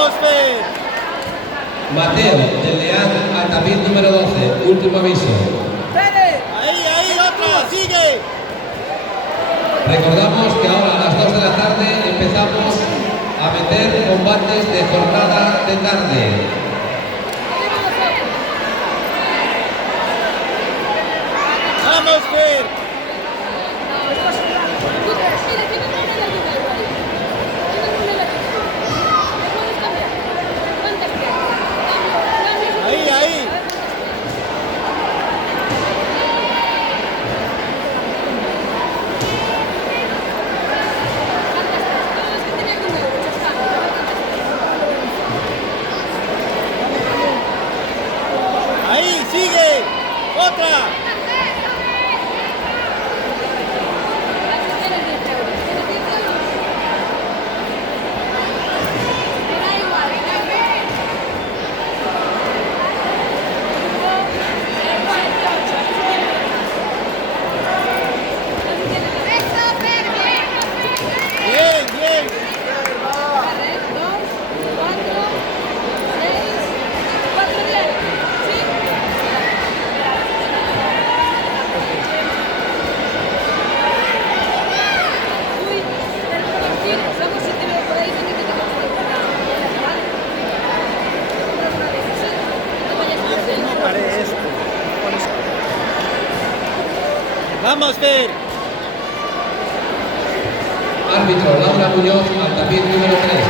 Vamos, Fer. Mateo, del Leal al tapiz número 12, último aviso. Ahí, otra, sigue. Recordamos que ahora a las 2 de la tarde empezamos a meter combates de jornada de tarde. Vamos, Fer. Ahí. Ahí, sigue. Otra. Bien. Vamos, Fer. Árbitro Laura Muñoz al tapiz número 3.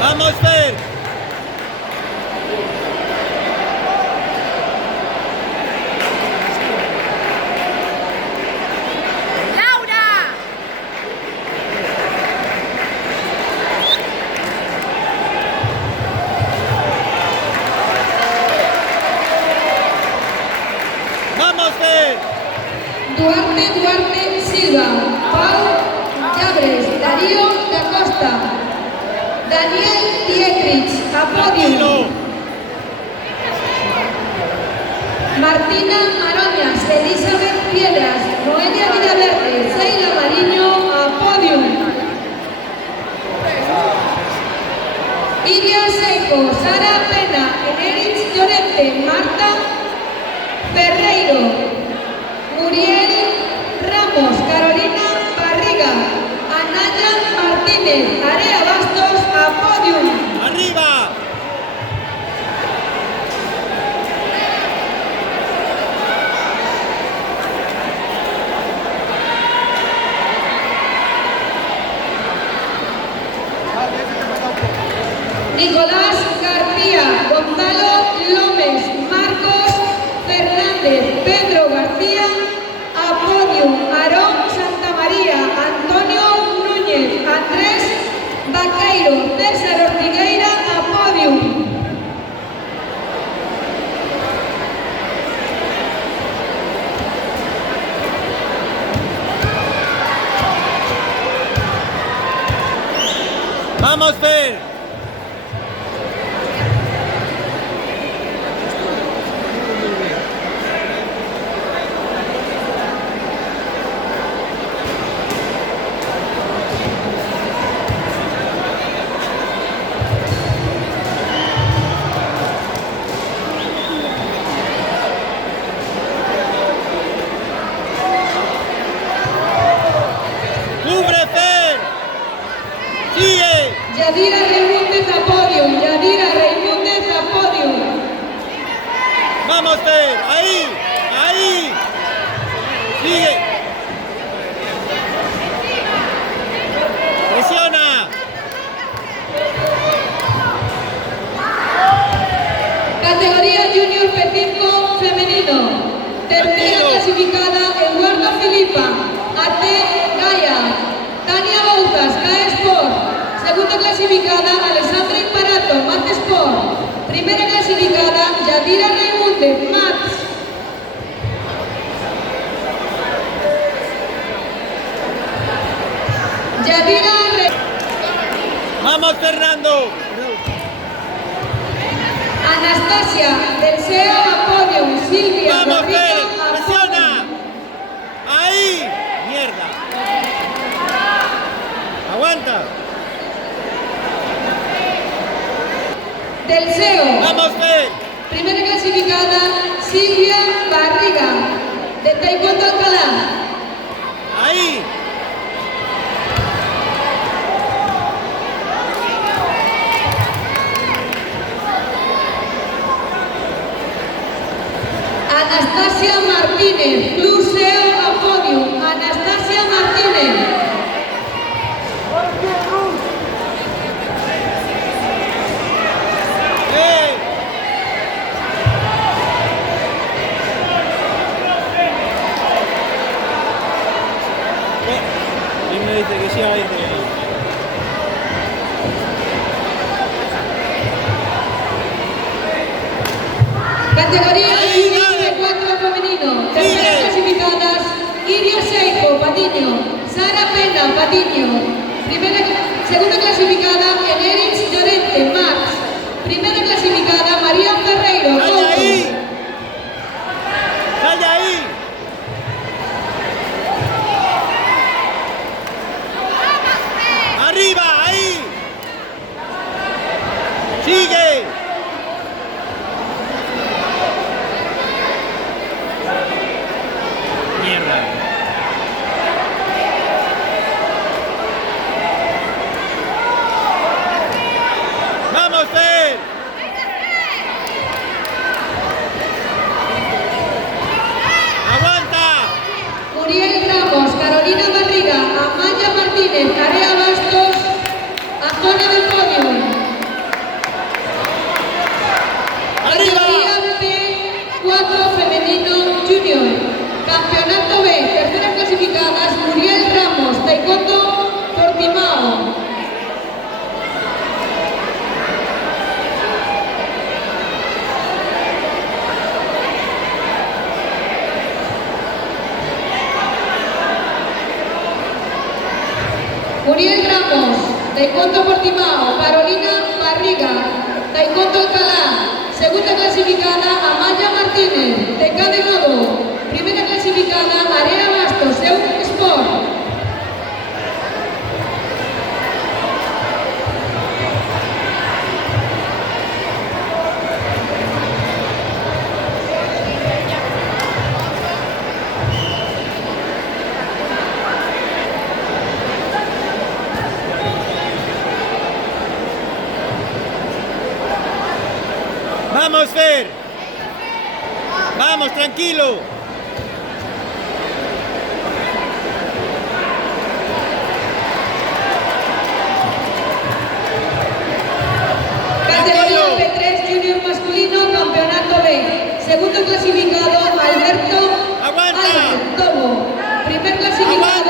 Vamos, Fer. Vamos, Fer. Duarte Silva, Pau Llabres, Darío da Costa, Daniel Dietrich, a podio. Martina Maroñas, Elizabeth Piedras, Noelia Villaverde, Sheila Mariño, a podio. Iria Seco, Sara Pena, Enerich Llorente, Marta Ferreiro, Muriel Ramos, Carolina Barriga, Anaya Martínez, Area Bastos, a podium. Arriba. Nicolás García, Gonzalo López, Marcos Fernández, Pedro García, a podium. Aarón Santamaría, Antonio Núñez, Andrés Vaqueiro, César Ortigueira, a podium. Vamos, Fer. Cubre, Fer. Sigue. Yadira Reimúndez a podium, Yadira Reimúndez a podium. Vamos, Fer. Ahí. Sigue. Presiona. femenino. Tercera Tranquilo. clasificada, Eduardo Filipa, AT Gaia. Tania Bouzas, GAE Sport. Segunda clasificada, Alessandra Imparato, Mat Sport. Primera clasificada, Yadira Raimunde, Mats. Yadira Raimunde. Vamos, Fernando. Anastasia, del SEO a podium, Silvia, Vamos, Gorrito Fer. a Presiona. podium. Ahí. Mierda. Aguanta. Del SEO, Vamos, Fer. primera clasificada, Silvia Barriga, de Taekwondo Alcalá. Ahí. Anastasia Martínez, Club SEO a podium, Anastasia Martínez. ¡Eh! Y me dice que sí hay. Categoría Ahí, junior dale. de 4 femenino. Terceras Sigue. clasificadas, Iria Seijo, Patiño, Sara Pena, Patiño. Segunda clasificada, Enerich Llorente, Max. Primera clasificada, María Ferreiro, ¡Sal de Couto. ahí! ¡Sal de ahí! ¡Arriba! ¡Ahí! ¡Sigue! ¡Mierda! ¡Vamos, Fer! ¡Aguanta! Muriel Ramos, Carolina Barriga, Amaya Martínez, Area Bastos, a zona del podio. ¡Arriba! Categoría P4 femenino junior. Campeonato B, terceras clasificadas, Muriel Ramos, Taekwondo Portimao. Muriel Ramos, Taekwondo Portimao, Carolina Barriga, Taekwondo Alcalá. Segunda clasificada, Amaya Martínez, TK de Nodo. Primera clasificada, Area Bastos, Euk Sport. ¡Vamos, Fer! ¡Vamos, tranquilo! Categoría P3 junior masculino, campeonato B. Segundo clasificado, Alberto ¡Aguanta! Álvarez, Tobo. Primer clasificado,